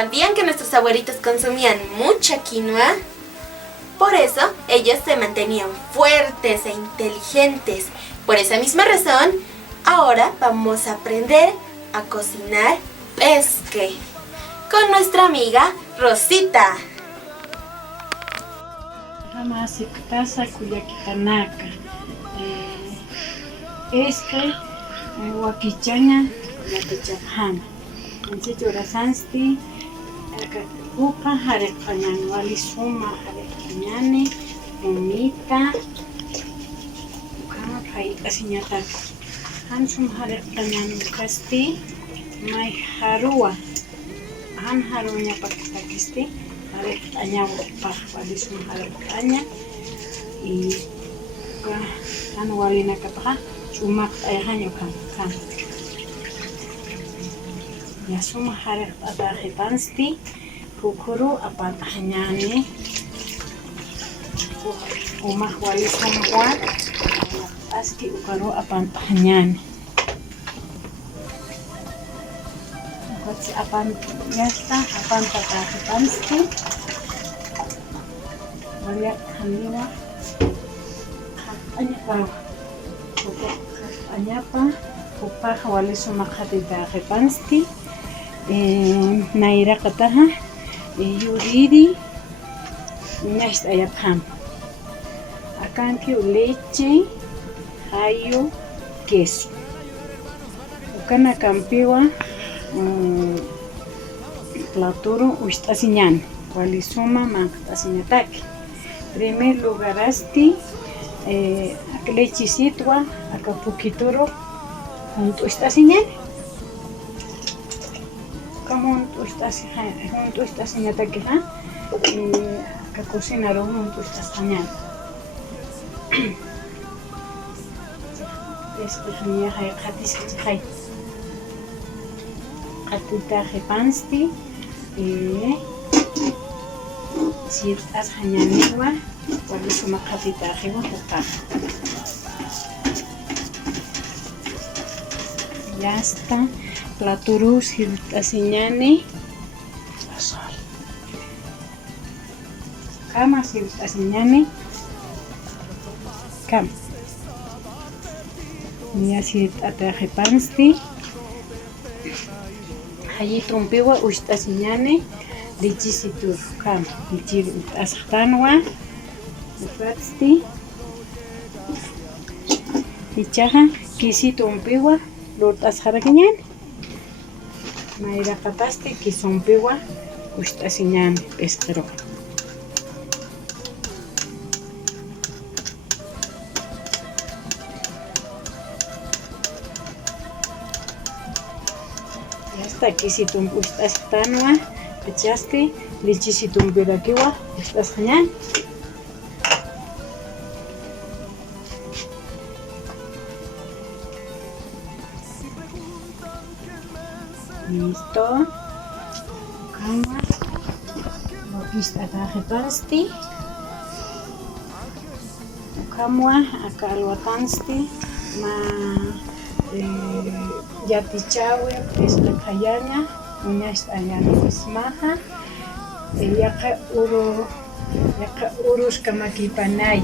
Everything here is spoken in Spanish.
¿Sabían que nuestros abuelitos consumían mucha quinoa? Por eso, ellos se mantenían fuertes e inteligentes. Por esa misma razón, ahora vamos a aprender a cocinar pesque con nuestra amiga Rosita. Hamasikpasa kuyakitanaka. Wakichaña yatachajana. Anchicho rasansti upa hareqañani walisuma hareqañani umita ukama phayk'asiñataka hansum hareqañani kasti may harua han haruña pakistakisti hareqaña upaq walisuma hareqaña y han walinakataqa ch'umaq ayhaña kan Yasuma harek atajipansti, kukuru apatañani, umah wali sampuan, aski ukaru apatañani. Kutsi apan yasta apantatajipansti, waliak haniwa, anyapa, anyapa, upah wali sumakhatitajipansti. Naira kataha yuriri next ayapam akanti leche hayo queso ukana kampiwa platuro ustasiñan walisuma mankatasiñataki primer lugar asti leche sitwa akapukituro junto ustasiñan junto estas ñataki ka cocinaron junto estas mañana esto niya hay khatis hay khatita hepansti si as hanyaniwa wala suma khatita hewa hota ya está Platuru sirtasiñani kama sirtasiñani kam niya sirtatajipansti hayi trompiwa ustasiñani lichisitur kam lichir asqtanwa ufatsti ichaja kisi trompiwa lortasqarakiñani Mayra katasti kisumpiwa ustasiñani pesquero. Ya está kisitum ustastanwa echasti lichisitum pirakiwa ustasiñani. Listo. Kama logista tajipansti. Kamwa akalwatansti ma yatichawe pesca kayaña uñas ayana ismaha yaka urus kamakipanay